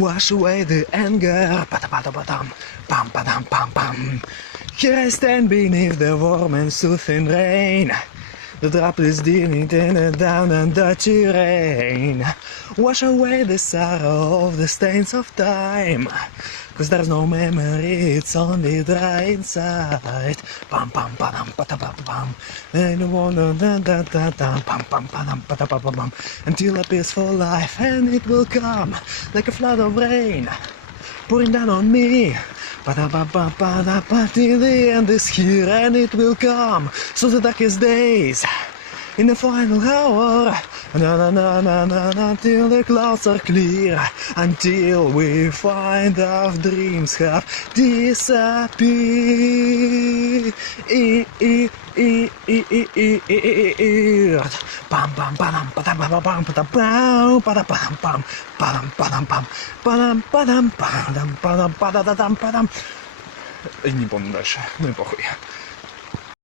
wash away the anger. Pata-pata-patam, pam-padam-pam-pam. Here I stand beneath the warm and soothing rain. The droplets dipping down and dirty rain. Wash away the sorrow of the stains of time. Cause there's no memory, it's only dry inside. Pam pam padam pata pam pam. And pam pam padam pata pam pam. Until a peaceful life, and it will come like a flood of rain, pouring down on me. Till the end is here and it will come. So the darkest days in the final hour, till the clouds are clear, until we find our dreams have disappeared. Pam pam pam pam pam pam pam pam pam pam pam pam pam pam pam. И не помню дальше, ну и похуй.